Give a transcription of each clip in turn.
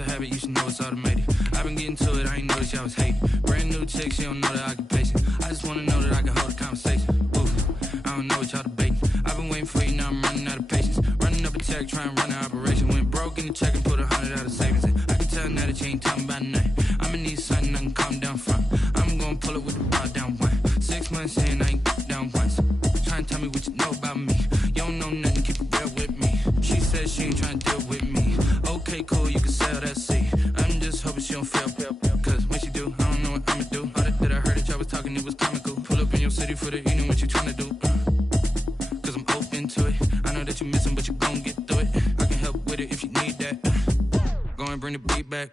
a habit, you should know it's automated. I've been getting to it, I ain't noticed y'all was hating. Brand new chick, she don't know the occupation. I just wanna know that I can hold a conversation. Ooh, I don't know what y'all debating. I've been waiting for you, now I'm running out of patience. Running up a check, trying to run an operation. Went broke in the check and put 100 out of savings in. I can tell now that you ain't talking about nothing. I'ma need something I can calm down from. I'm gonna pull it with the bar down one. 6 months in, I ain't down once. Trying to tell me what you know about me. You don't know nothing, keep it real with me. She said she ain't trying to deal with me. Okay, cool, you can sell that seat. I'm just hoping she don't fail. Cause when she do, I don't know what I'ma do. All that I heard that y'all was talking, it was comical. Pull up in your city for the evening, what you trying to do? Cause I'm open to it. I know that you missing, but you gon' get through it. I can help with it if you need that. Go and bring the beat back.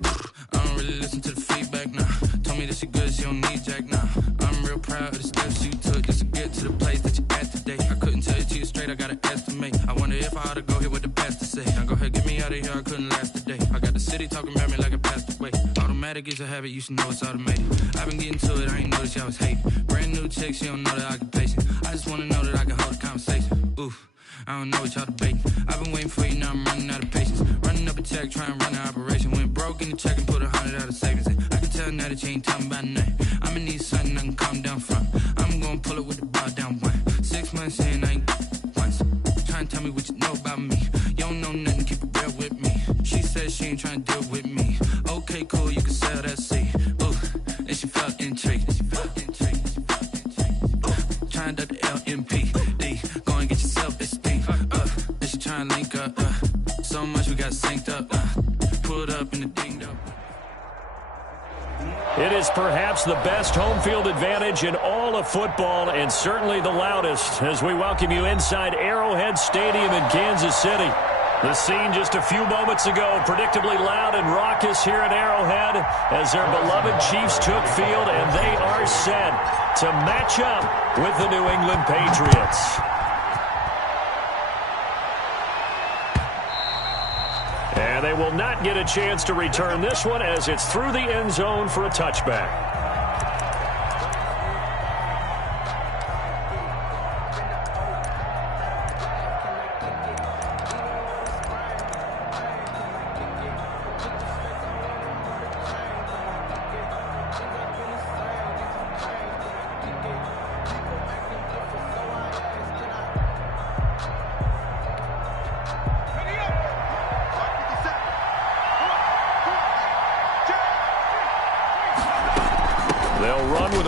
I don't really listen to the feedback, nah. Told me that she good, she don't need jack, nah. I'm real proud of the steps you took just to get to the place that you at today. I couldn't tell it to you straight, I gotta estimate. I wonder if I ought to go here with the pastor say. Now go ahead, get me out of here, I couldn't last a day. I got the city talking about me like I passed away. Automatic is a habit, you should know it's automated. I've been getting to it, I ain't noticed y'all was hating. Brand new chick, she don't know the occupation. I just wanna know that I can hold a conversation. Oof, I don't know what y'all debating. I've been waiting for you, now I'm running out of patience. Running up a check, trying to run an operation. Went broke in the check and put 100 out of savings in. I can tell now that you ain't talking about nothing. I'ma need something I can calm down from. I'm gonna pull it with the bar down one. 6 months in, I ain't once. Trying to tell me what you know about me. You don't know nothing, keep it real with me. She said she ain't trying to deal with me. Okay, cool, you can sell that seat. Ooh, and she felt intrigued. Trying to the LMPD. Go and get your self-esteem. And she trying to link up. So much we got synced up. Pulled up in the dinged up. It is perhaps the best home field advantage in all of football, and certainly the loudest, as we welcome you inside Arrowhead Stadium in Kansas City. The scene just a few moments ago, predictably loud and raucous here at Arrowhead as their beloved Chiefs took field, and they are set to match up with the New England Patriots. And they will not get a chance to return this one as it's through the end zone for a touchback.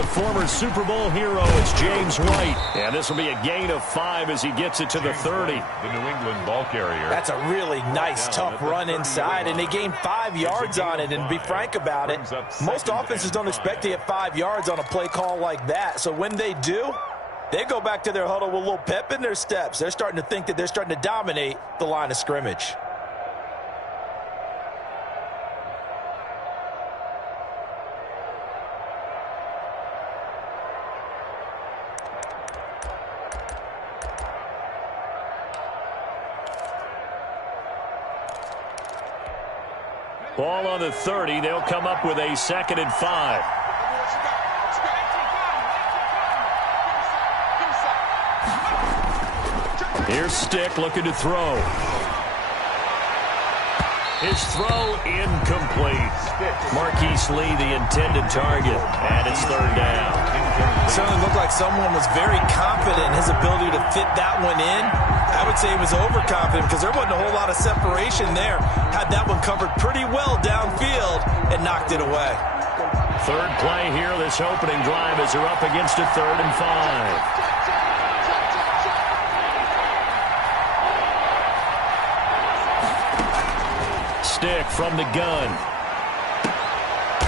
Former Super Bowl hero, it's James White. And this will be a gain of 5 as he gets it to the 30. The New England ball carrier. That's a really nice, tough run inside, and they gained 5 yards on it. And to be frank about it, most offenses don't expect to get 5 yards on a play call like that. So when they do, they go back to their huddle with a little pep in their steps. They're starting to think that they're starting to dominate the line of scrimmage. Ball on the 30. They'll come up with a 2nd and 5. Here's Stick looking to throw. His throw incomplete. Marquise Lee, the intended target, and it's 3rd down. It certainly looked like someone was very confident in his ability to fit that one in. I would say he was overconfident because there wasn't a whole lot of separation there. Had that one covered pretty well downfield and knocked it away. 3rd play here, this opening drive as they're up against a 3rd and 5. Stick from the gun.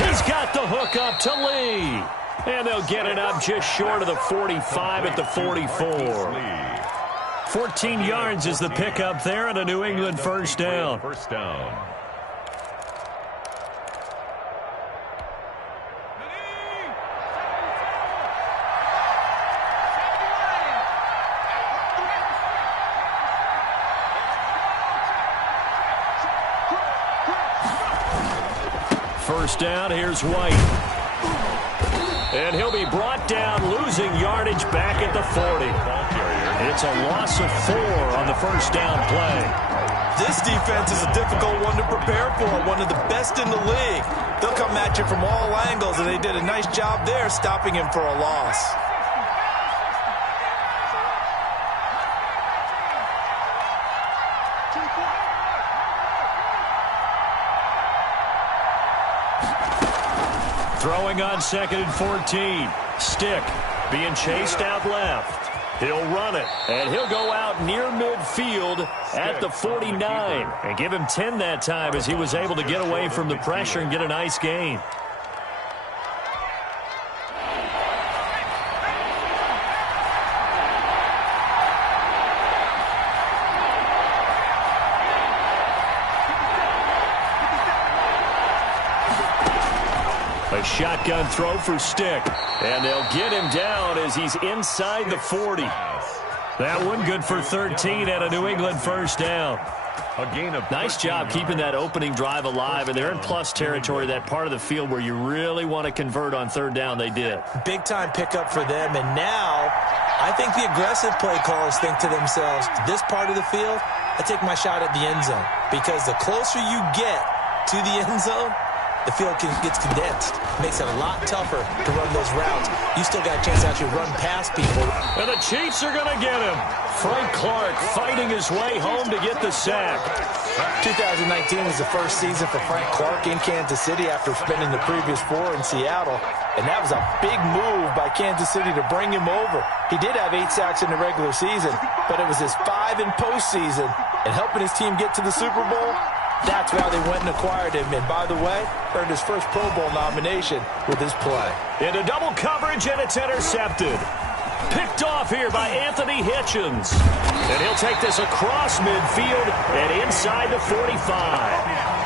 He's got the hook up to Lee. And they'll get it up just short of the 45 at the 44. 14 yards is the pickup there and a New England first down. First down. First down, here's White. And he'll be brought down, losing yardage back at the 40. It's a loss of 4 on the first down play. This defense is a difficult one to prepare for, one of the best in the league. They'll come at you from all angles, and they did a nice job there stopping him for a loss. Throwing on 2nd and 14. Stick being chased out left. He'll run it, and he'll go out near midfield at the 49. And give him 10 that time as he was able to get away from the pressure and get a nice gain. A shotgun throw for Stick. And they'll get him down as he's inside the 40. That one good for 13 and a New England first down. Nice job keeping that opening drive alive, and they're in plus territory, that part of the field where you really want to convert on 3rd down. They did. Big-time pickup for them, and now I think the aggressive play callers think to themselves, this part of the field, I take my shot at the end zone, because the closer you get to the end zone, the field gets condensed. Makes it a lot tougher to run those routes. You still got a chance to actually run past people. And the Chiefs are going to get him. Frank Clark fighting his way home to get the sack. 2019 was the first season for Frank Clark in Kansas City after spending the previous 4 in Seattle. And that was a big move by Kansas City to bring him over. He did have 8 sacks in the regular season, but it was his 5 in postseason. And helping his team get to the Super Bowl, that's why they went and acquired him. And by the way, earned his first Pro Bowl nomination with his play. Into double coverage, and it's intercepted. Picked off here by Anthony Hitchens. And he'll take this across midfield and inside the 45.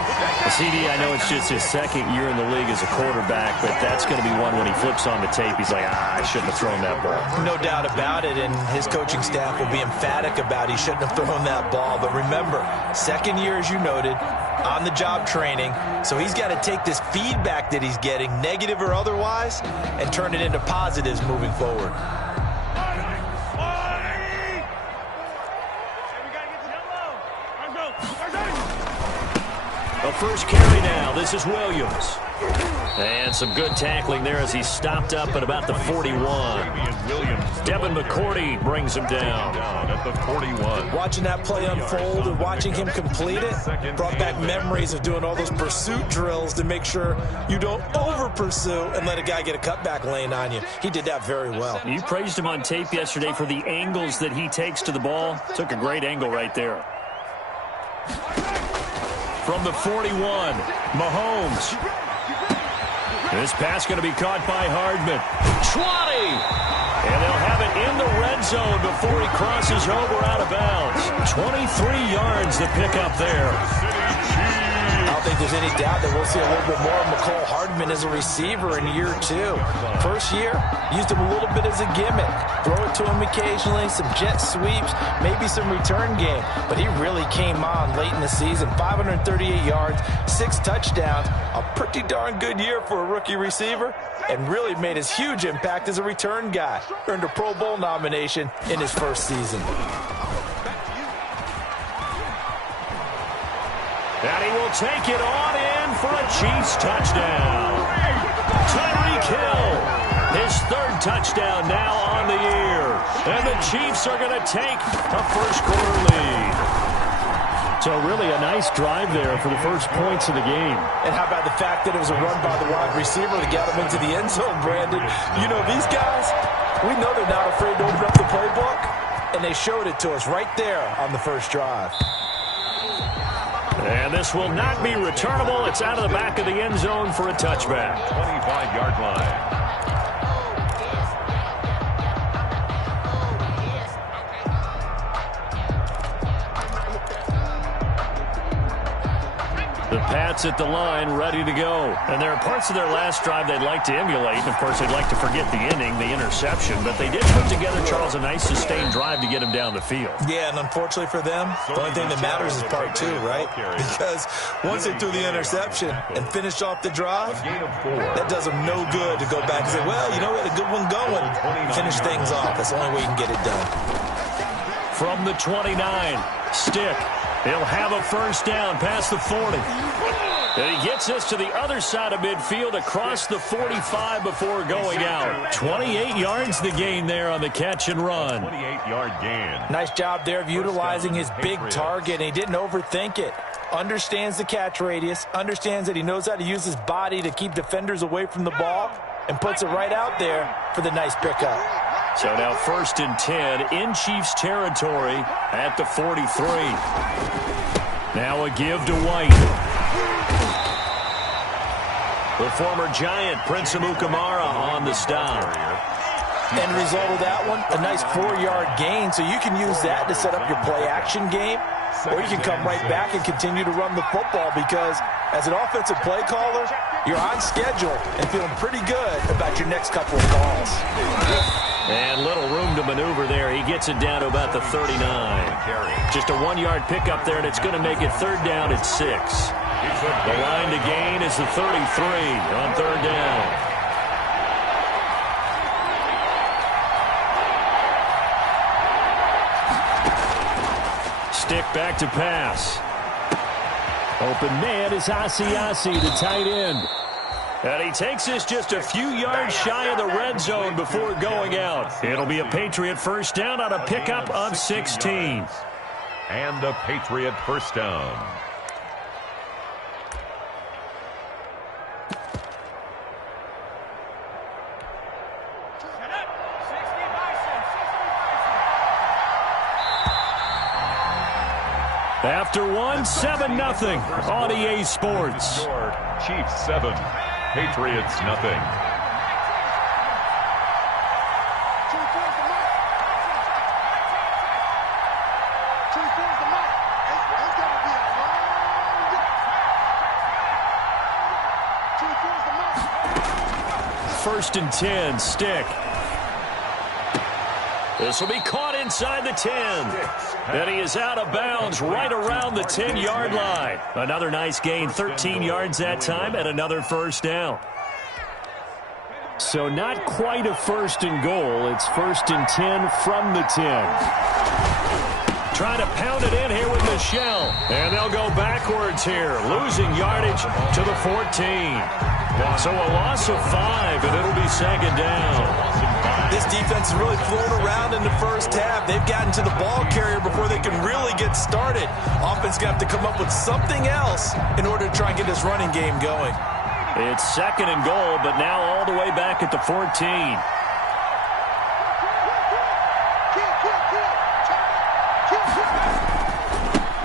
CD, I know it's just his 2nd year in the league as a quarterback, but that's going to be one when he flips on the tape. He's like, I shouldn't have thrown that ball. No doubt about it, and his coaching staff will be emphatic about he shouldn't have thrown that ball. But remember, 2nd year, as you noted, on-the-job training, so he's got to take this feedback that he's getting, negative or otherwise, and turn it into positives moving forward. A first carry now. This is Williams. And some good tackling there as he stopped up at about the 41. Devin McCourty brings him down at the 41. Watching that play unfold and watching him complete it brought back memories of doing all those pursuit drills to make sure you don't over-pursue and let a guy get a cutback lane on you. He did that very well. You praised him on tape yesterday for the angles that he takes to the ball. Took a great angle right there. From the 41, Mahomes. This pass going to be caught by Hardman. 20! And they'll have it in the red zone before he crosses over out of bounds. 23 yards to pick up there. I don't think there's any doubt that we'll see a little bit more of McCole Hardman as a receiver in year 2. First year, used him a little bit as a gimmick. Throw it to him occasionally, some jet sweeps, maybe some return game. But he really came on late in the season. 538 yards, 6 touchdowns. A pretty darn good year for a rookie receiver. And really made his huge impact as a return guy. Earned a Pro Bowl nomination in his first season. And he will take it on in for a Chiefs touchdown. Tyreek Hill, his 3rd touchdown now on the year. And the Chiefs are going to take a first-quarter lead. So really a nice drive there for the first points of the game. And how about the fact that it was a run by the wide receiver to get him into the end zone, Brandon? You know, these guys, we know they're not afraid to open up the playbook, and they showed it to us right there on the first drive. And this will not be returnable. It's out of the back of the end zone for a touchback. 25-yard line. The Pats at the line, ready to go. And there are parts of their last drive they'd like to emulate. Of course, they'd like to forget the inning, the interception. But they did put together, Charles, a nice sustained drive to get him down the field. Yeah, and unfortunately for them, the only thing that matters is part 2, right? Because once they threw the interception and finished off the drive, that does them no good to go back and say, well, you know, we had a good one going. Finish things off. That's the only way you can get it done. From the 29, Stick. He'll have a first down past the 40. And he gets us to the other side of midfield across the 45 before going out. 28 yards the gain there on the catch and run. 28-yard gain. Nice job there of utilizing his big target. He didn't overthink it. Understands the catch radius, understands that he knows how to use his body to keep defenders away from the ball, and puts it right out there for the nice pickup. So now 1st and 10 in Chiefs territory at the 43. Now a give to White. The former Giant, Prince Amukamara, on the stop. End result of that one, a nice 4-yard gain, so you can use that to set up your play-action game, or you can come right back and continue to run the football because as an offensive play caller, you're on schedule and feeling pretty good about your next couple of calls. And little room to maneuver there. He gets it down to about the 39. Just a 1-yard pickup there, and it's going to make it 3rd down at 6. The line to gain is the 33 on 3rd down. Stick back to pass. Open man is Asiasi, the tight end. And he takes us just a few yards shy of the red zone before going out. It'll be a Patriot first down on a pickup of 16. And a Patriot first down. After one, 7-0 on EA Sports. Chiefs 7, Patriots nothing. First and 10, Stick. This will be caught inside the 10. And he is out of bounds right around the 10-yard line. Another nice gain, 13 yards that time, and another first down. So not quite a 1st and goal. It's 1st and 10 from the 10. Trying to pound it in here with Michelle. And they'll go backwards here, losing yardage to the 14. So a loss of 5, and it'll be 2nd down. This defense has really flown around in the first half. They've gotten to the ball carrier before they can really get started. Offense got to come up with something else in order to try and get this running game going. It's 2nd and goal, but now all the way back at the 14.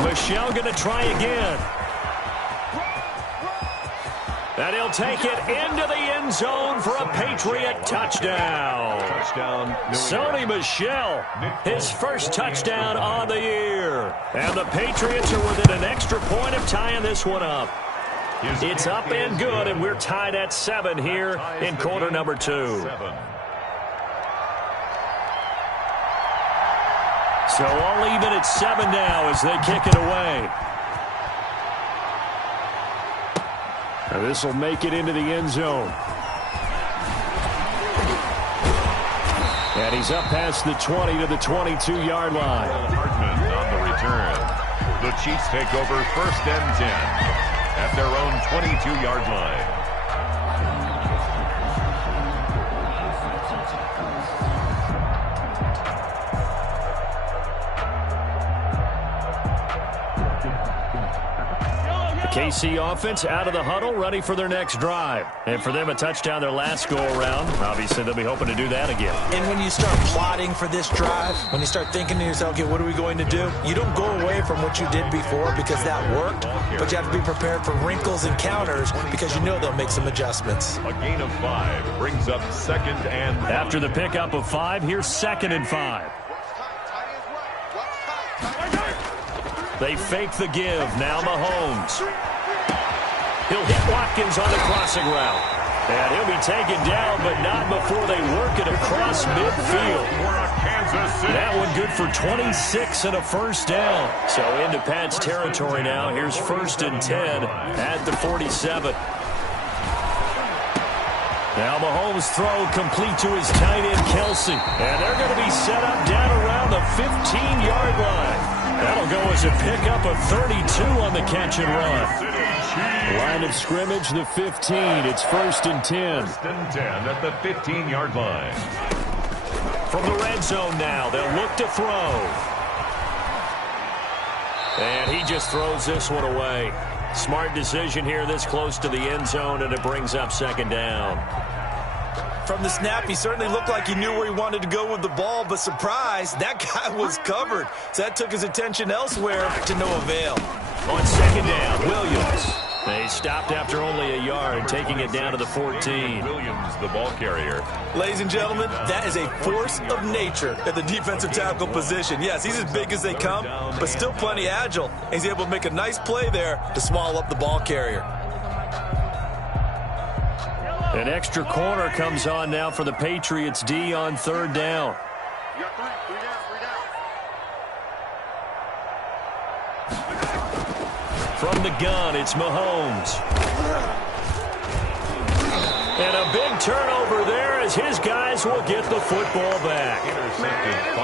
Michelle going to try again. And he'll take it into the end zone for a Patriot touchdown. Sony Michel, his first touchdown on the year. And the Patriots are within an extra point of tying this one up. It's up and good, and we're tied at 7 here in quarter number 2. So all even at 7 now as they kick it away. And this will make it into the end zone. And he's up past the 20 to the 22-yard line. Hartman on the return. The Chiefs take over 1st and 10 at their own 22-yard line. KC offense out of the huddle, ready for their next drive. And for them, a touchdown their last go-around. Obviously, they'll be hoping to do that again. And when you start plotting for this drive, when you start thinking to yourself, okay, what are we going to do? You don't go away from what you did before because that worked, but you have to be prepared for wrinkles and counters because you know they'll make some adjustments. A gain of 5 brings up 2nd and 5. After the pickup of 5, here's 2nd and 5. They fake the give. Now Mahomes. He'll hit Watkins on the crossing route. And he'll be taken down, but not before they work it across midfield. That one good for 26 and a first down. So into Pat's territory now. Here's 1st and 10 at the 47. Now Mahomes' throw complete to his tight end, Kelsey. And they're going to be set up down around the 15-yard line. That'll go as a pickup of 32 on the catch and run. Line of scrimmage, the 15. It's 1st and 10. 1st and 10 at the 15-yard line. From the red zone now, they'll look to throw. And he just throws this one away. Smart decision here this close to the end zone, and it brings up 2nd down. From the snap, he certainly looked like he knew where he wanted to go with the ball, but surprise, that guy was covered. So that took his attention elsewhere to no avail. On 2nd down, Williams. They stopped after only a yard, taking it down to the 14. Williams, the ball carrier. Ladies and gentlemen, that is a force of nature at the defensive tackle position. Yes, he's as big as they come, but still plenty agile. He's able to make a nice play there to swallow up the ball carrier. An extra corner comes on now for the Patriots D on 3rd down. From the gun, it's Mahomes. And a big turnover there as his guys will get the football back.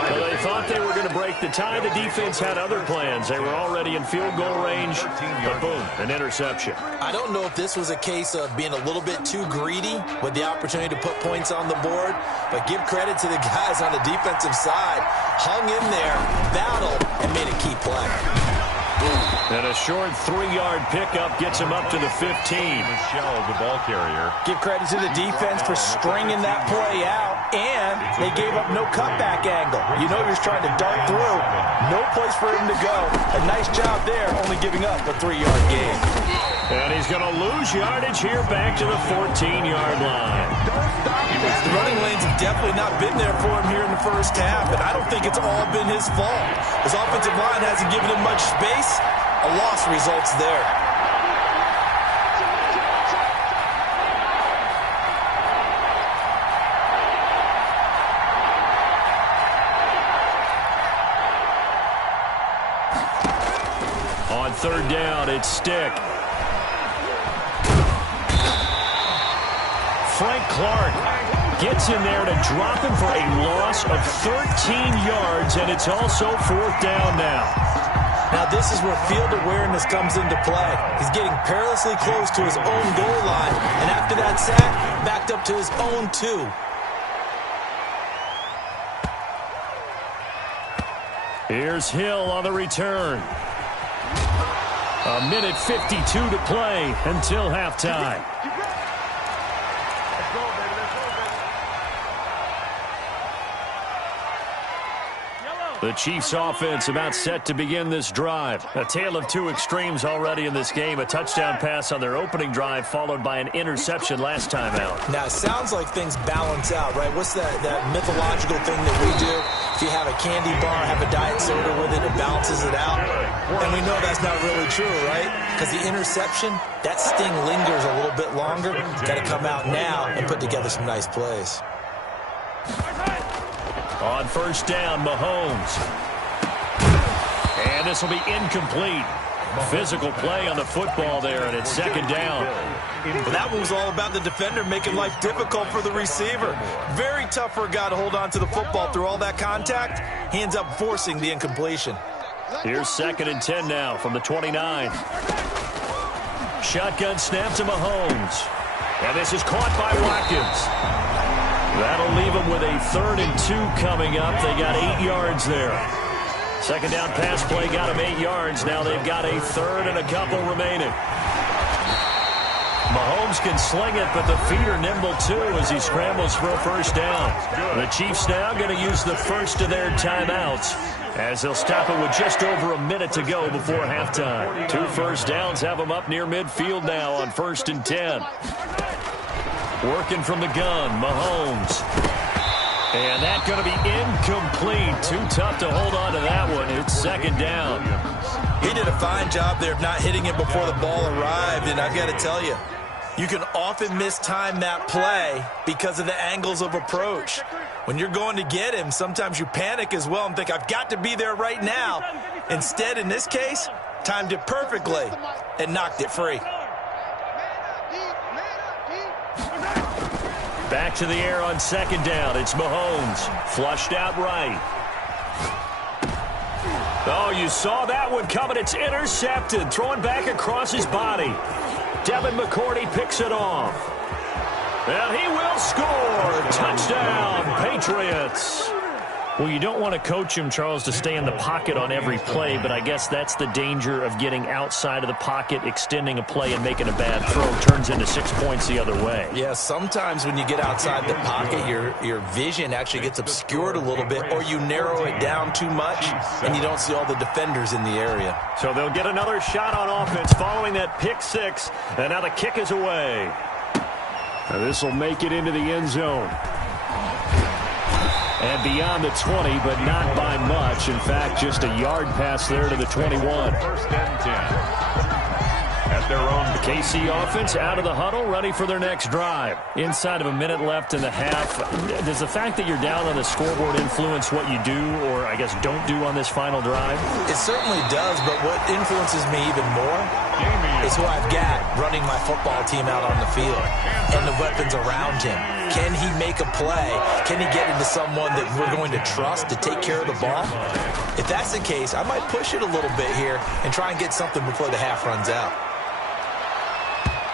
So they thought they were going to break the tie. The defense had other plans. They were already in field goal range, but boom, an interception. I don't know if this was a case of being a little bit too greedy with the opportunity to put points on the board, but give credit to the guys on the defensive side. Hung in there, battled, and made a key play. And a short 3-yard pickup gets him up to the 15. Michelle, the ball carrier. Give credit to the defense for stringing that play out, and they gave up no cutback angle. You know he was trying to dart through. No place for him to go. A nice job there, only giving up a 3-yard gain. And he's going to lose yardage here back to the 14-yard line. The running lanes have definitely not been there for him here in the first half, and I don't think it's all been his fault. His offensive line hasn't given him much space. A loss results there. On 3rd down, it's Stick. Frank Clark gets in there to drop him for a loss of 13 yards, and it's also 4th down now. Now this is where field awareness comes into play. He's getting perilously close to his own goal line, and after that sack, backed up to his own 2. Here's Hill on the return. A minute 52 to play until halftime. The Chiefs offense about set to begin this drive. A tale of two extremes already in this game. A touchdown pass on their opening drive followed by an interception last time out. Now, it sounds like things balance out, right? What's that mythological thing that we do? If you have a candy bar, have a diet soda with it, it balances it out. And we know that's not really true, right? Because the interception, that sting lingers a little bit longer. Got to come out now and put together some nice plays. On 1st down, Mahomes. And this will be incomplete. Physical play on the football there, and it's 2nd down. Well, that one was all about the defender making life difficult for the receiver. Very tough for a guy to hold on to the football through all that contact. He ends up forcing the incompletion. Here's 2nd and 10 now from the 29. Shotgun snap to Mahomes. And this is caught by Watkins. That'll leave them with a 3rd and 2 coming up. They got 8 yards there. 2nd down pass play got them 8 yards. Now they've got a 3rd and a couple remaining. Mahomes can sling it, but the feet are nimble too as he scrambles for a 1st down. The Chiefs now going to use the first of their timeouts as they'll stop it with just over a minute to go before halftime. 2 1st downs have them up near midfield now on 1st and 10. Working from the gun, Mahomes. And that's going to be incomplete. Too tough to hold on to that one. It's 2nd down. He did a fine job there of not hitting it before the ball arrived, and I've got to tell you, you can often mistime that play because of the angles of approach. When you're going to get him, sometimes you panic as well and think, I've got to be there right now. Instead, in this case, timed it perfectly and knocked it free. Back to the air on 2nd down. It's Mahomes. Flushed out right. Oh, you saw that one coming. It's intercepted. Throwing back across his body. Devin McCourty picks it off. And he will score. Touchdown, Patriots. Well, you don't want to coach him, Charles, to stay in the pocket on every play, but I guess that's the danger of getting outside of the pocket, extending a play, and making a bad throw. Turns into 6 points the other way. Yeah, sometimes when you get outside the pocket, your vision actually gets obscured a little bit, or you narrow it down too much, and you don't see all the defenders in the area. So they'll get another shot on offense following that pick six, and now the kick is away. Now this will make it into the end zone. And beyond the 20, but not by much. In fact, just a yard pass there to the 21. First and 10. At their own. The KC offense out of the huddle, ready for their next drive. Inside of a minute left in the half. Does the fact that you're down on the scoreboard influence what you do, or I guess don't do on this final drive? It certainly does, but what influences me even more is who I've got running my football team out on the field and the weapons around him. Can he make a play? Can he get into someone that we're going to trust to take care of the ball? If that's the case, I might push it a little bit here and try and get something before the half runs out.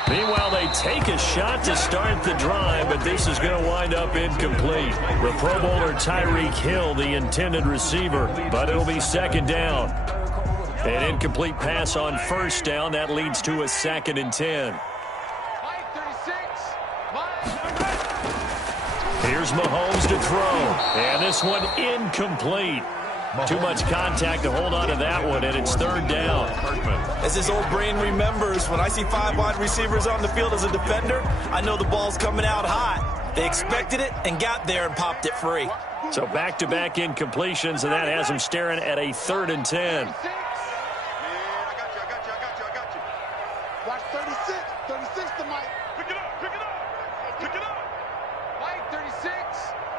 Meanwhile, they take a shot to start the drive, but this is going to wind up incomplete. The Pro Bowler Tyreek Hill, the intended receiver, but it'll be second down. An incomplete pass on first down. That leads to a 2nd and 10. Here's Mahomes to throw. And this one incomplete. Too much contact to hold on to that one, and it's 3rd down. As his old brain remembers, when I see 5 wide receivers on the field as a defender, I know the ball's coming out hot. They expected it and got there and popped it free. So back-to-back incompletions, and that has him staring at a 3rd and 10. Watch 36. 36 to Mike. Pick it up. Pick it up. Pick it up. Mike 36.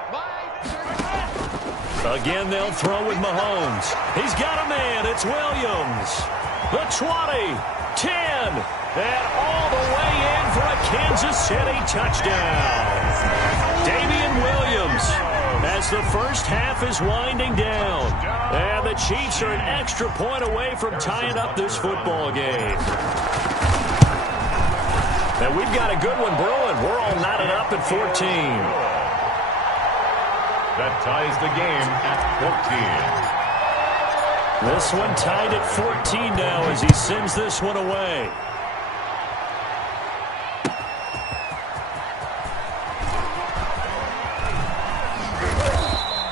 Mike 36. Again, they'll throw with Mahomes. He's got a man. It's Williams. The 20, 10, and all the way in for a Kansas City touchdown. Damian Williams as the first half is winding down. And the Chiefs are an extra point away from tying up this football game. And we've got a good one brewing. We're all knotted up at 14. That ties the game at 14. This one tied at 14 now as he sends this one away.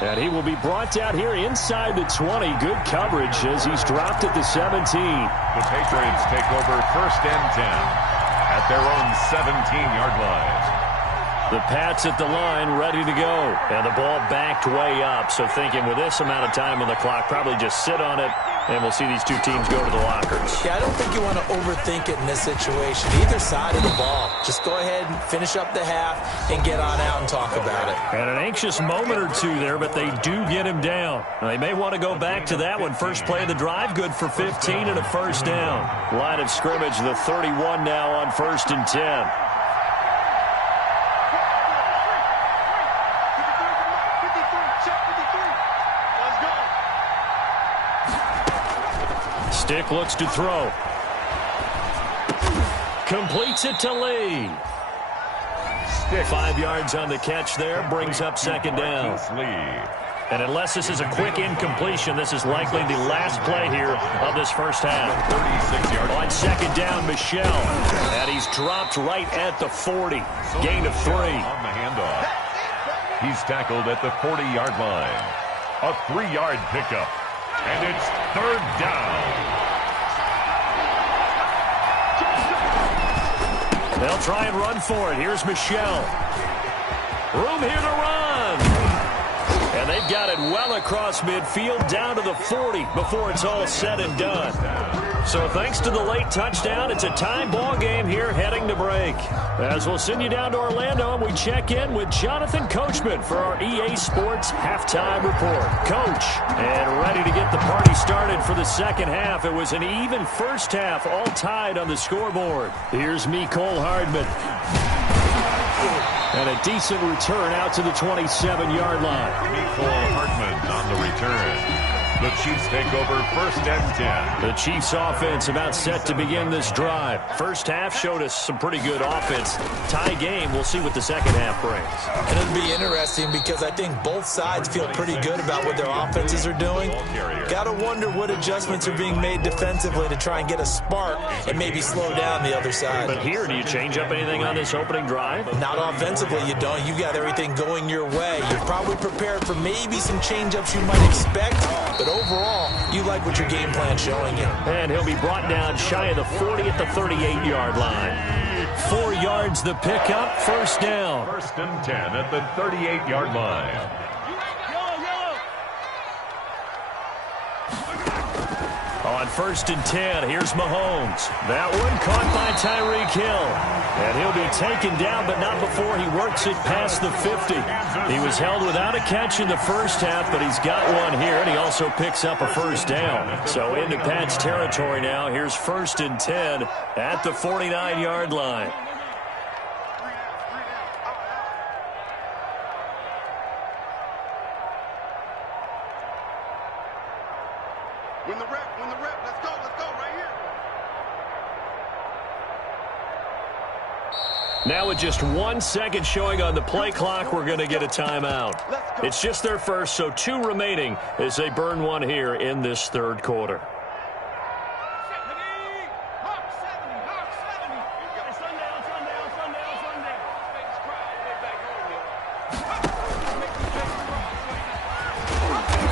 And he will be brought down here inside the 20. Good coverage as he's dropped at the 17. The Patriots take over 1st and 10 at their own 17-yard line. The Pats at the line, ready to go. And the ball backed way up. So thinking with this amount of time on the clock, probably just sit on it, and we'll see these two teams go to the lockers. Yeah, I don't think you want to overthink it in this situation. Either side of the ball. Just go ahead and finish up the half and get on out and talk about it. And an anxious moment or two there, but they do get him down. They may want to go back to that one. First play of the drive, good for 15 and a 1st down. Line of scrimmage, the 31 now on 1st and 10. Stick looks to throw. Completes it to Lee. 5 yards on the catch there. Brings up 2nd down. And unless this is a quick incompletion, this is likely the last play here of this first half. 36 yards. On 2nd down, Michel. And he's dropped right at the 40. Gain of 3. On the handoff. He's tackled at the 40-yard line. A 3-yard pickup. And it's 3rd down. They'll try and run for it. Here's Michel. Room here to run. And they've got it well across midfield down to the 40 before it's all said and done. So thanks to the late touchdown, it's a tie ball game here heading to break. As we'll send you down to Orlando, and we check in with Jonathan Coachman for our EA Sports Halftime Report. Coach, and ready to get the party started for the second half. It was an even first half, all tied on the scoreboard. Here's Mecole Hardman. And a decent return out to the 27-yard line. Mecole Hardman on the return. The Chiefs take over 1st and 10. The Chiefs offense about set to begin this drive. First half showed us some pretty good offense. Tie game. We'll see what the second half brings. And it'll be interesting because I think both sides feel pretty good about what their offenses are doing. Got to wonder what adjustments are being made defensively to try and get a spark and maybe slow down the other side. But here, do you change up anything on this opening drive? Not offensively, you don't. You got everything going your way. You're probably prepared for maybe some change-ups you might expect, but overall, you like what your game plan's showing you. And he'll be brought down shy of the 40 at the 38-yard line. 4 yards the pickup, first down. 1st and 10 at the 38-yard line. On 1st and 10, here's Mahomes. That one caught by Tyreek Hill. And he'll be taken down, but not before he works it past the 50. He was held without a catch in the first half, but he's got one here, and he also picks up a first down. So into Pat's territory now. Here's 1st and 10 at the 49-yard line. Win the rep, let's go right here. Now with just 1 second showing on the play clock, we're going to get a timeout. It's just their first, so 2 remaining as they burn one here in this third quarter.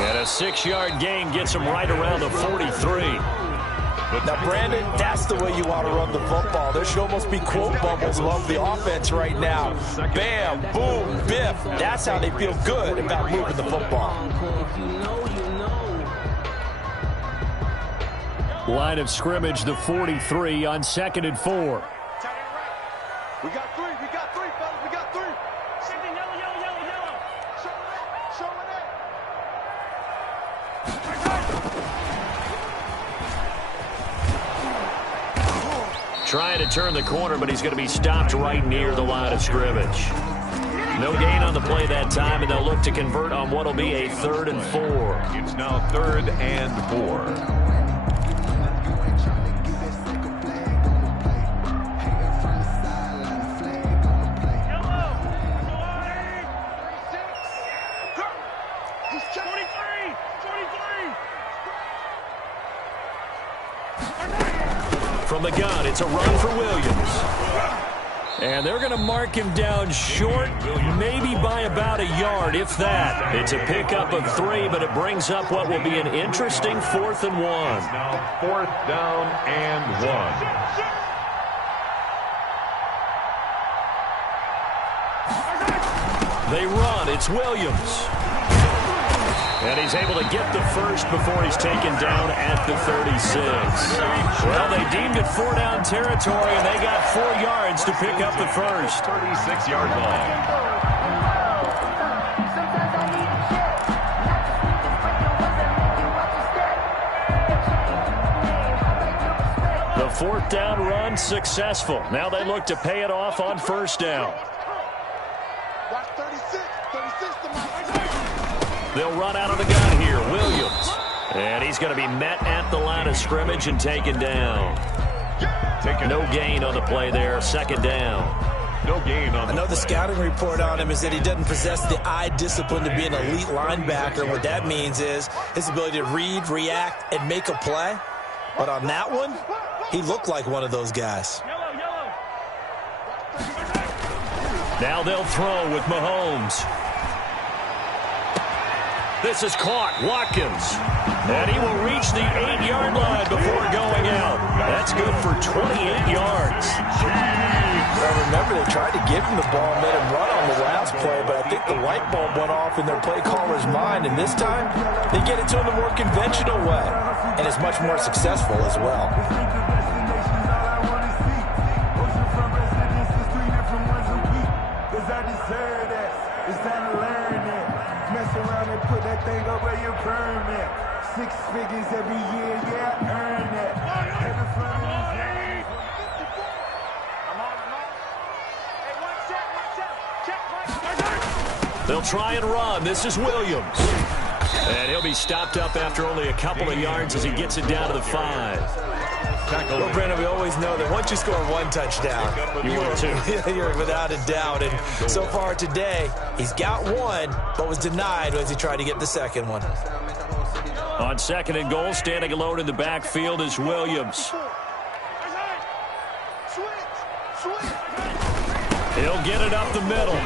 And a 6-yard gain gets him right around the 43. Now, Brandon, that's the way you want to run the football. There should almost be quote bubbles above the offense right now. Bam, boom, biff. That's how they feel good about moving the football. Line of scrimmage, the 43 on 2nd and 4. We got three, fellas, we got 3. Something yellow. Show it. Trying to turn the corner, but he's going to be stopped right near the line of scrimmage. No gain on the play that time, and they'll look to convert on what will be a 3rd and 4. It's now 3rd and 4. From the gun, it's a run for Williams. And they're going to mark him down short, maybe by about a yard, if that. It's a pickup of 3, but it brings up what will be an interesting 4th and 1. Now 4th down and 1. They run. It's Williams. And he's able to get the first before he's taken down at the 36. Well, they deemed it 4-down territory, and they got 4 yards to pick up the first. 36-yard line. The 4th down run successful. Now they look to pay it off on 1st down. Watch 36 to my. They'll run out of the gun here. Williams. And he's going to be met at the line of scrimmage and taken down. No gain on the play there. 2nd down. No gain on the I know the play. scouting report on him is that he doesn't possess the eye discipline to be an elite linebacker. What that means is his ability to read, react, and make a play. But on that one, he looked like one of those guys. Now they'll throw with Mahomes. This is caught. Watkins. And he will reach the 8-yard line before going out. That's good for 28 yards. Well, remember, they tried to give him the ball and let him run on the last play, but I think the light bulb went off in their play caller's mind, and this time they get it to him the more conventional way, and it's much more successful as well. Put that thing up where you permit. 6 figures every year, yeah, earn that. Every front of his name. They'll try and run. This is Williams. And he'll be stopped up after only a couple of yards as he gets it down to the 5. Well, Brandon, we always know that once you score one touchdown, you're without a doubt. And so far today, he's got one, but was denied as he tried to get the second one. On 2nd and goal, standing alone in the backfield is Williams. He'll get it up the middle.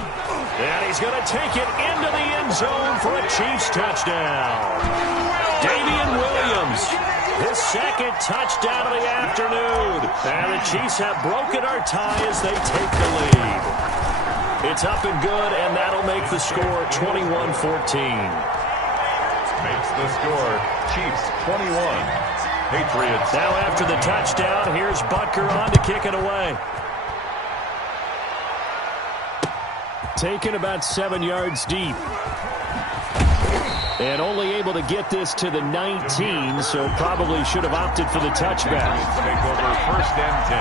And he's going to take it into the end zone for a Chiefs touchdown. Damian Williams, his second touchdown of the afternoon. And the Chiefs have broken our tie as they take the lead. It's up and good, and that'll make the score 21-14. Makes the score Chiefs 21, Patriots. Now after the touchdown, here's Butker on to kick it away. Taken about 7 yards deep. And only able to get this to the 19, so probably should have opted for the touchback. Take over 1st and 10.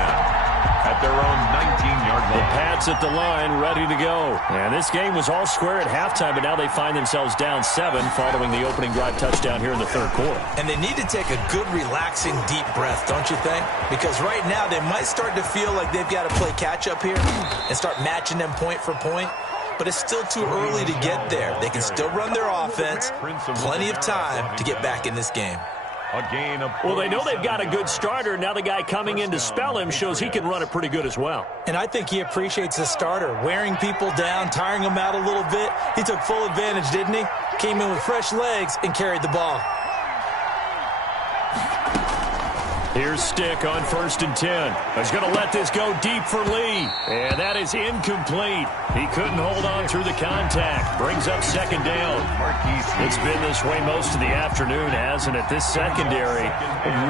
At their own 19-yard line. The Pats at the line, ready to go. And this game was all square at halftime, but now they find themselves down 7 following the opening drive touchdown here in the 3rd quarter. And they need to take a good, relaxing, deep breath, don't you think? Because right now they might start to feel like they've got to play catch-up here and start matching them point for point. But it's still too early to get there. They can still run their offense. Plenty of time to get back in this game. Well, they know they've got a good starter. Now the guy coming in to spell him shows he can run it pretty good as well. And I think he appreciates the starter, wearing people down, tiring them out a little bit. He took full advantage, didn't he? Came in with fresh legs and carried the ball. Here's Stick on 1st and 10. He's going to let this go deep for Lee. And that is incomplete. He couldn't hold on through the contact. Brings up 2nd down. It's been this way most of the afternoon, hasn't it? This secondary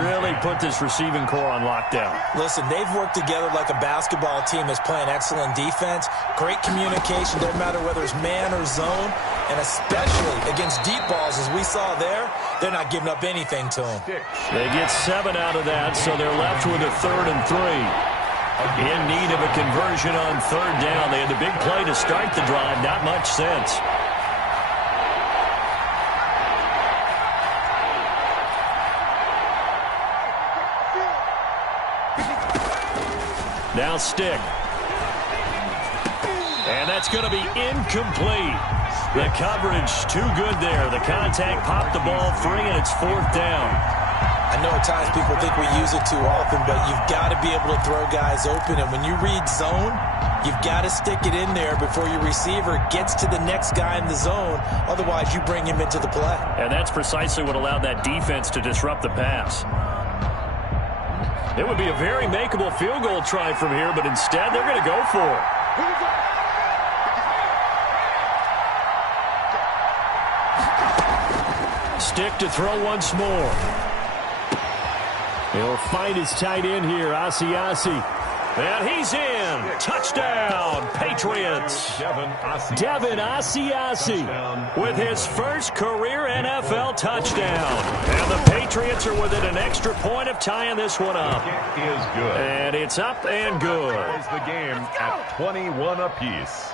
really put this receiving core on lockdown. Listen, they've worked together like a basketball team that's playing excellent defense. Great communication, doesn't matter whether it's man or zone. And especially against deep balls, as we saw there, they're not giving up anything to them. They get 7 out of that, so they're left with a 3rd and 3. In need of a conversion on 3rd down. They had the big play to start the drive, not much sense. Now Stick. And that's going to be incomplete. The coverage too good there. The contact popped the ball free, and it's 4th down. I know at times people think we use it too often, but you've got to be able to throw guys open. And when you read zone, you've got to stick it in there before your receiver gets to the next guy in the zone. Otherwise, you bring him into the play. And that's precisely what allowed that defense to disrupt the pass. It would be a very makeable field goal try from here, but instead they're going to go for it. Stick to throw once more. He'll find his tight end here, Asiasi. And he's in. Touchdown, Patriots. Devin Asiasi with his first career NFL touchdown. And the Patriots are within an extra point of tying this one up. It is good. And it's up and good. Ties the game at 21 apiece.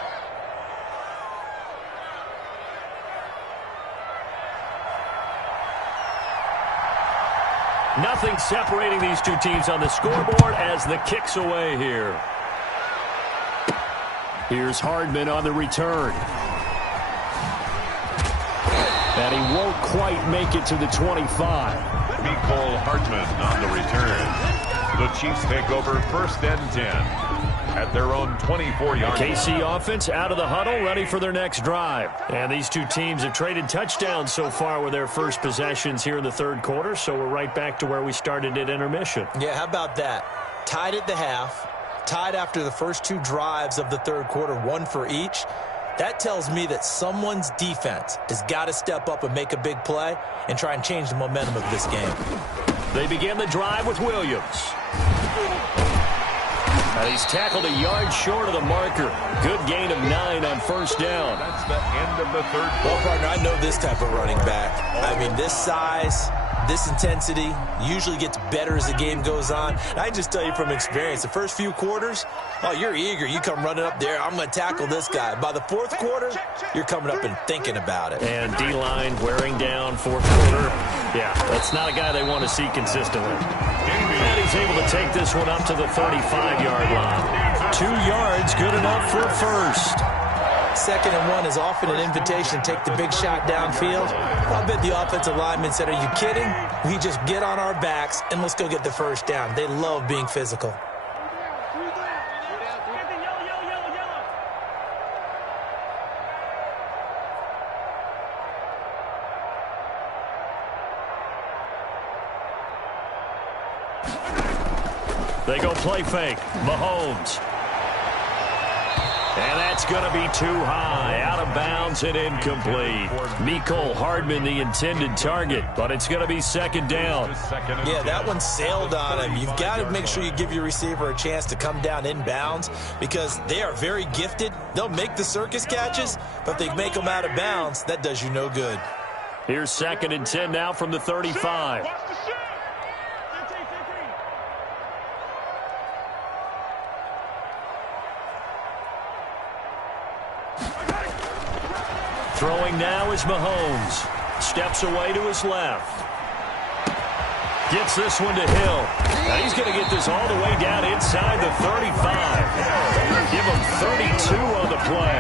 Nothing separating these two teams on the scoreboard as the kick's away here. Here's Hardman on the return. And he won't quite make it to the 25. Mecole Hardman on the return. The Chiefs take over 1st and 10. At their own 24-yard line. KC offense out of the huddle, ready for their next drive. And these two teams have traded touchdowns so far with their first possessions here in the 3rd quarter, so we're right back to where we started at intermission. Yeah, how about that? Tied at the half, tied after the first 2 drives of the 3rd quarter, 1 for each. That tells me that someone's defense has got to step up and make a big play and try and change the momentum of this game. They begin the drive with Williams. He's tackled a yard short of the marker. Good gain of 9 on 1st down. That's the end of the 3rd quarter. Well, partner, I know this type of running back. I mean, this size, This intensity usually gets better as the game goes on. And I just tell you from experience, the first few quarters, oh, you're eager. You come running up there, I'm going to tackle this guy. By the fourth quarter, you're coming up and thinking about it. And D-line wearing down fourth quarter. Yeah, that's not a guy they want to see consistently. And he's able to take this one up to the 35-yard line. 2 yards, good enough for a first. 2nd and 1 is often an invitation to take the big shot downfield. I bet the offensive lineman said, are you kidding? We just get on our backs and let's go get the first down. They love being physical. They go play fake. Mahomes. And that's going to be too high. Out of bounds and incomplete. Mecole Hardman, the intended target, but it's going to be 2nd down. Yeah, that one sailed on him. You've got to make sure you give your receiver a chance to come down inbounds because they are very gifted. They'll make the circus catches, but if they make them out of bounds, that does you no good. Here's 2nd and 10 now from the 35. Throwing now is Mahomes. Steps away to his left. Gets this one to Hill. Now he's going to get this all the way down inside the 35. Give him 32 on the play.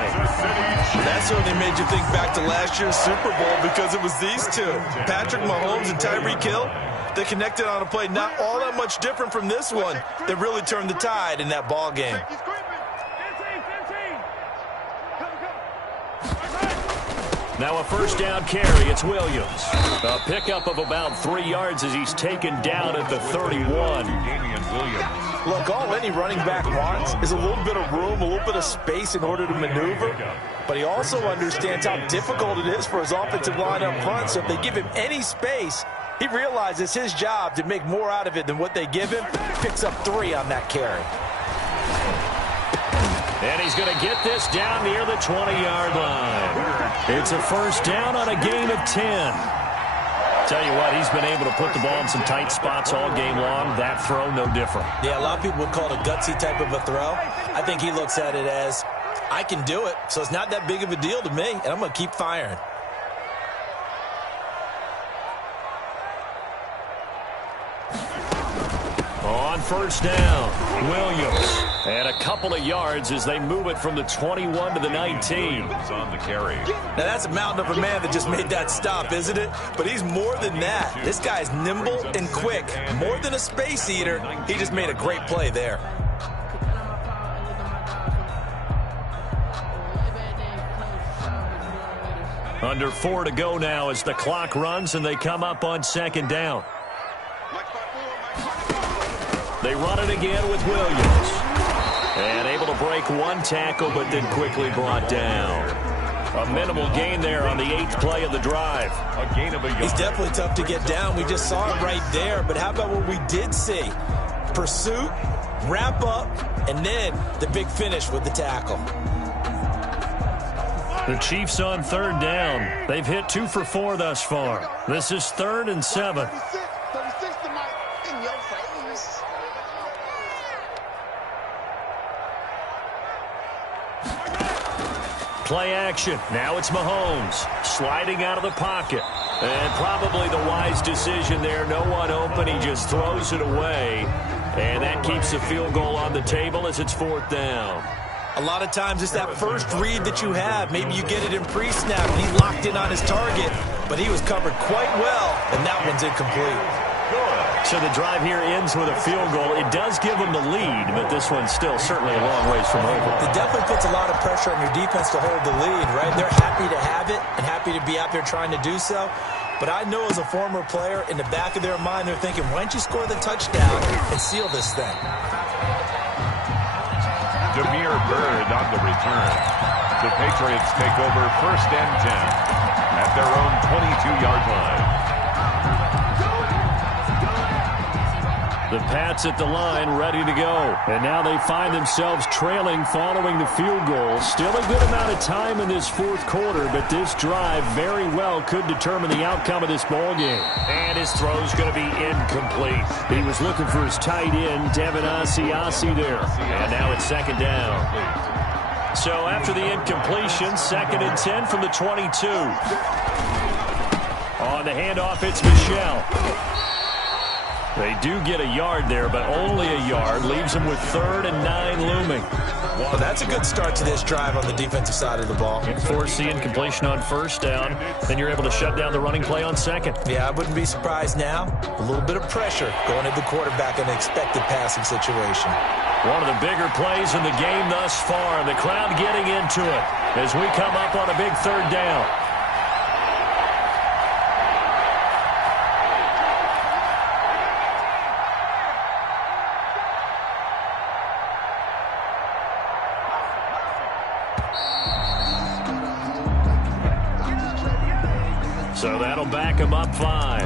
That certainly made you think back to last year's Super Bowl because it was these two, Patrick Mahomes and Tyreek Hill. They connected on a play not all that much different from this one that really turned the tide in that ball game. Now a first down carry. It's Williams. A pickup of about 3 yards as he's taken down at the 31. Look, all any running back wants is a little bit of room, a little bit of space in order to maneuver. But he also understands how difficult it is for his offensive line up front. So if they give him any space, he realizes his job to make more out of it than what they give him. Picks up 3 on that carry. And he's going to get this down near the 20-yard line. It's a first down on a gain of 10. Tell you what, he's been able to put the ball in some tight spots all game long. That throw, no different. Yeah, a lot of people would call it a gutsy type of a throw. I think he looks at it as, I can do it, so it's not that big of a deal to me, and I'm going to keep firing. On first down, Williams. And a couple of yards as they move it from the 21 to the 19. On the carry. Now, that's a mountain of a man that just made that stop, isn't it? But he's more than that. This guy's nimble and quick. More than a space eater, he just made a great play there. Under 4 to go now as the clock runs and they come up on 2nd down. They run it again with Williams. And able to break one tackle, but then quickly brought down. A minimal gain there on the 8th play of the drive. A gain of a yard. He's definitely tough to get down. We just saw it right there. But how about what we did see? Pursuit, wrap up, and then the big finish with the tackle. The Chiefs on 3rd down. They've hit 2 for 4 thus far. This is 3rd and 7. 36 to Mike in your face. Play action. Now it's Mahomes sliding out of the pocket. And probably the wise decision there. No one open. He just throws it away. And that keeps the field goal on the table as it's 4th down. A lot of times it's that first read that you have. Maybe you get it in pre-snap and he locked in on his target, but he was covered quite well, and that one's incomplete. So the drive here ends with a field goal. It does give them the lead, but this one's still certainly a long ways from over. It definitely puts a lot of pressure on your defense to hold the lead, right? They're happy to have it and happy to be out there trying to do so. But I know as a former player, in the back of their mind, they're thinking, why don't you score the touchdown and seal this thing? Demir Bird on the return. The Patriots take over 1st and 10 at their own 22-yard line. The Pats at the line, ready to go. And now they find themselves trailing following the field goal. Still a good amount of time in this fourth quarter, but this drive very well could determine the outcome of this ball game. And his throw's going to be incomplete. He was looking for his tight end, Devin Asiasi there. And now it's second down. So after the incompletion, 2nd and 10 from the 22. On the handoff, it's Michel. They do get a yard there, but only a yard. Leaves them with 3rd and 9 looming. Well, that's a good start to this drive on the defensive side of the ball. You force the incompletion on 1st down, then you're able to shut down the running play on 2nd. Yeah, I wouldn't be surprised now. A little bit of pressure going at the quarterback in an expected passing situation. One of the bigger plays in the game thus far. The crowd getting into it as we come up on a big 3rd down. So that'll back him up 5.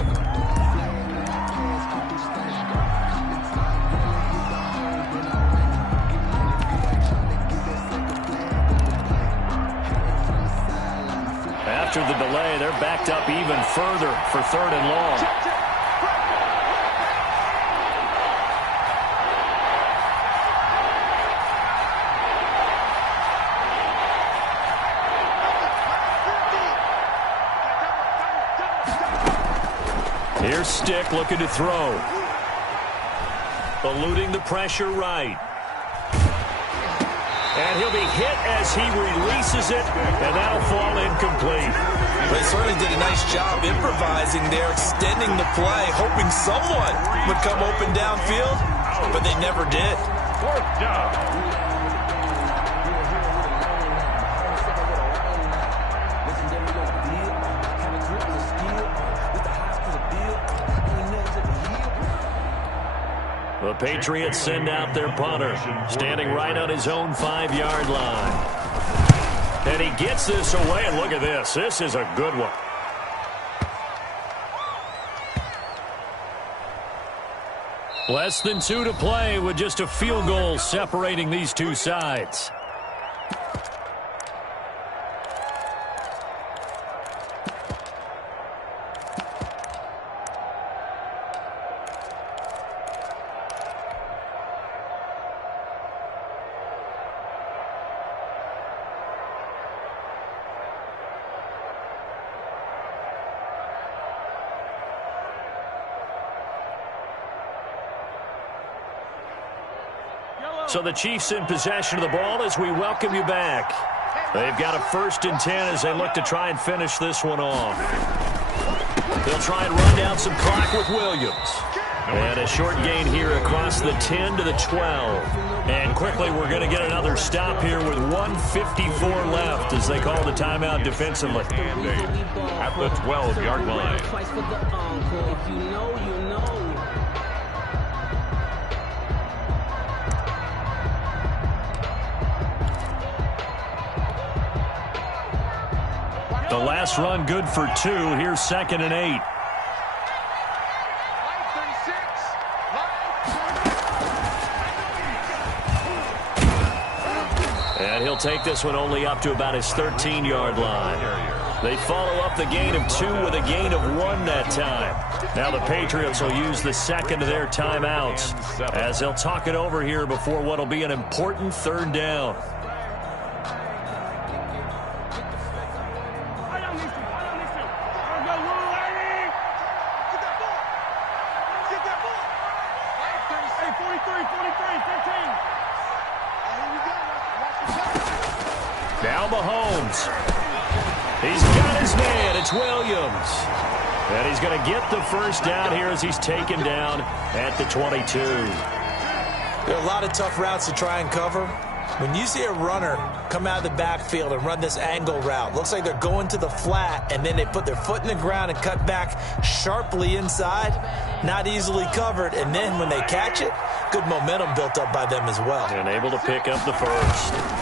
After the delay, they're backed up even further for 3rd and long. Here's Stick looking to throw. Eluding the pressure right. And he'll be hit as he releases it, and that'll fall incomplete. They certainly did a nice job improvising there, extending the play, hoping someone would come open downfield, but they never did. 4th down. The Patriots send out their punter, standing right on his own 5-yard line. And he gets this away, and look at this. This is a good one. Less than 2 to play with just a field goal separating these two sides. So the Chiefs in possession of the ball as we welcome you back. They've got a 1st and 10 as they look to try and finish this one off. They'll try and run down some clock with Williams. And a short gain here across the 10 to the 12. And quickly we're going to get another stop here with 1:54 left as they call the timeout defensively. At the 12-yard line. The last run good for 2. Here's 2nd and 8. And he'll take this one only up to about his 13-yard line. They follow up the gain of 2 with a gain of 1 that time. Now the Patriots will use the 2nd of their timeouts as they'll talk it over here before what will be an important 3rd down. Now Mahomes. He's got his man. It's Williams. And he's going to get the 1st down here as he's taken down at the 22. There are a lot of tough routes to try and cover. When you see a runner come out of the backfield and run this angle route, looks like they're going to the flat, and then they put their foot in the ground and cut back sharply inside. Not easily covered, and then when they catch it, good momentum built up by them as well. And able to pick up the 1st.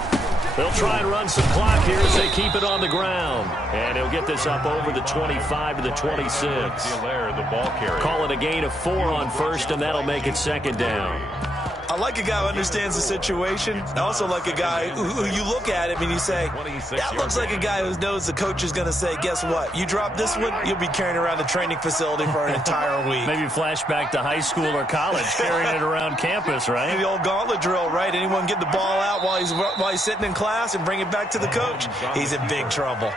They'll try and run some clock here as they keep it on the ground. And he'll get this up over the 25 to the 26. The ball carrier. Call it a gain of 4 on first, and that'll make it second down. I like a guy who understands the situation. I also like a guy who you look at him and you say, that looks like a guy who knows the coach is going to say, guess what? You drop this one, you'll be carrying around the training facility for an entire week. Maybe flashback to high school or college, carrying it around campus, right? The old gauntlet drill, right? Anyone get the ball out while he's sitting in class and bring it back to the coach? He's in big trouble.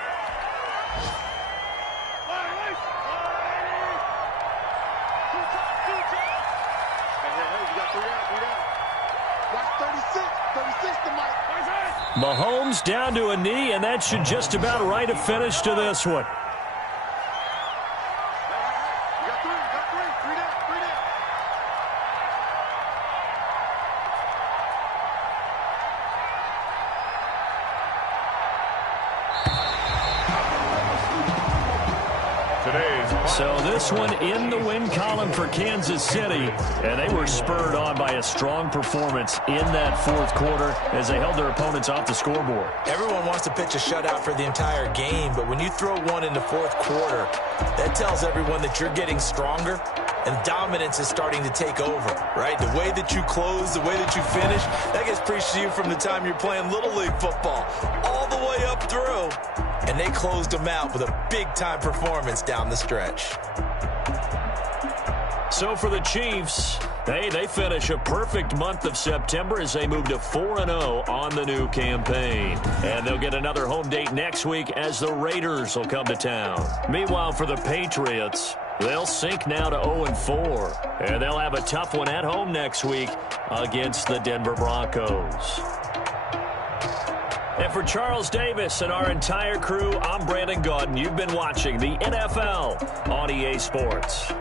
Mahomes down to a knee, and that should just about write a finish to this one. So this one in the win column for Kansas City, and they were spurred on by a strong performance in that fourth quarter as they held their opponents off the scoreboard. Everyone wants to pitch a shutout for the entire game, but when you throw one in the fourth quarter, that tells everyone that you're getting stronger and dominance is starting to take over, right? The way that you close, the way that you finish, that gets preached to you from the time you're playing Little League football all the way up through. And they closed them out with a big-time performance down the stretch. So for the Chiefs, they finish a perfect month of September as they move to 4-0 on the new campaign. And they'll get another home date next week as the Raiders will come to town. Meanwhile, for the Patriots, they'll sink now to 0-4. And they'll have a tough one at home next week against the Denver Broncos. And for Charles Davis and our entire crew, I'm Brandon Gaudin. You've been watching the NFL on EA Sports.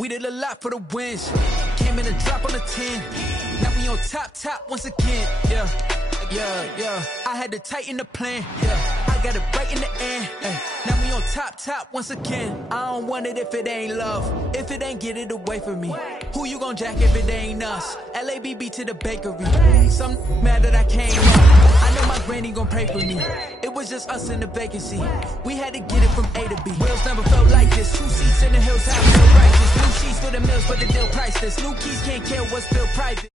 We did a lot for the wins. Came in a drop on the 10. Now we on top once again. Yeah. I had to tighten the plan. Yeah. I got it right in the end. Now we on top once again. I don't want it if it ain't love. If it ain't, get it away from me. Who you gon' jack if it ain't us? LABB to the bakery. Some mad that I came up. I know my granny gon' pray for me. It was just us in the vacancy. We had to get it from A to B. Wheels never felt like this. 2 seats in the hills, how feel righteous. New sheets for the mills, but the deal priceless. New keys can't kill what's built private.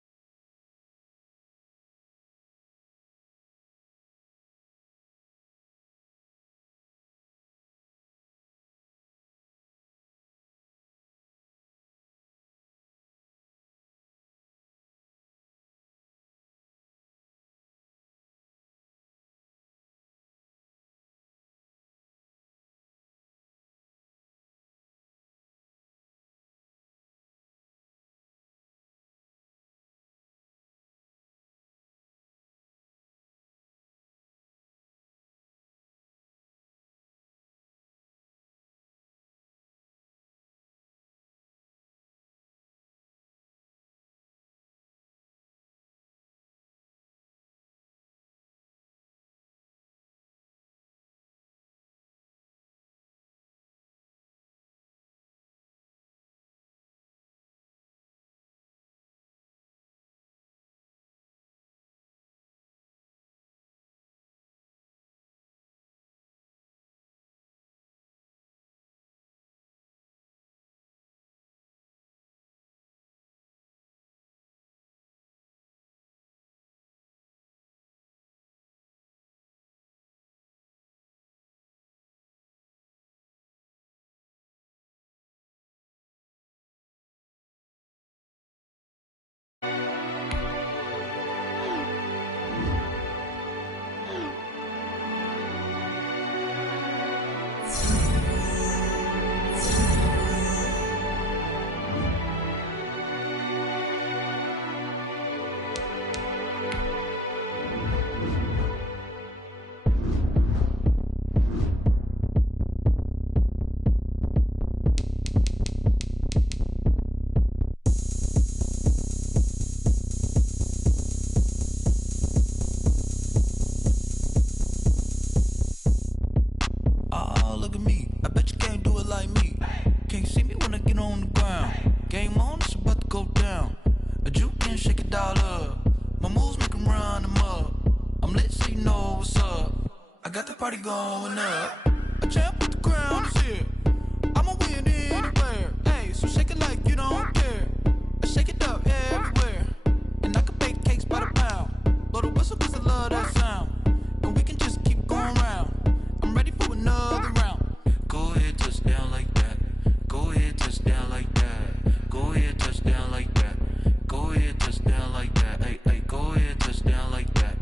look at me. I bet you can't do it like me. Can't see me when I get on the ground. Game on, it's about to go down. A juke can shake it all up. My moves make them run them up. I'm lit so you know what's up. I got the party going up. A champ with the crown is here. I'ma win anywhere. Hey, so shake it like you don't care. I shake it up everywhere. And I can bake cakes by the pound. Blow the whistle cause I love that sound. And we can just keep going round. I'm ready for another round. Go ahead, touch down like that. Go ahead, touch down like that. Go ahead, touch down like that. Go ahead, touch down like that. Hey, hey, go ahead, touch down like that.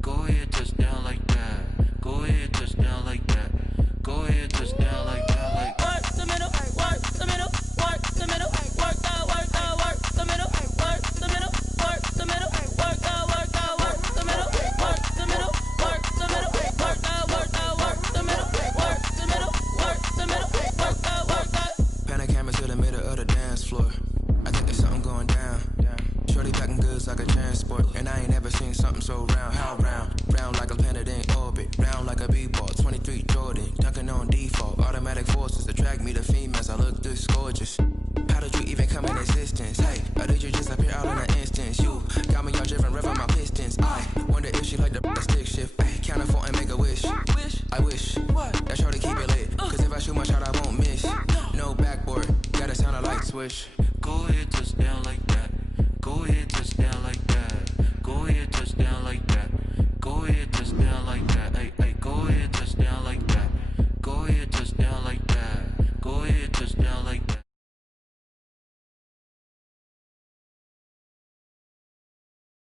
Go ahead, touch down like that. Go ahead, touch down like that. Go ahead, touch down like that. Like work the middle, work the middle, work the middle, work the middle, work the middle, work the middle, work the middle, work the middle, work the middle, work the middle, work the middle, work the middle, work the middle, work the. Pan a camera to the middle of the dance floor. I think there's something going down. Shorty packing goods like a transport. And I ain't never seen something so round. How round? Round like a planet in orbit. Round like a b-ball. 23 Jordan. Dunking on default. Automatic forces attract me to females. I look this gorgeous. How did you even come in existence? Hey, or did you just appear out in an instance? You got me all driven, revving my pistons. I wonder if she like the stick shift. Hey, count it 4 and make a wish. I wish that shorty keep it lit. Cause if I shoot my shot, I won't miss. No backboard. Gotta sound a light swish. go ahead, touch down like that. Go ahead, touch down like that. Go ahead, touch down like that. Go ahead.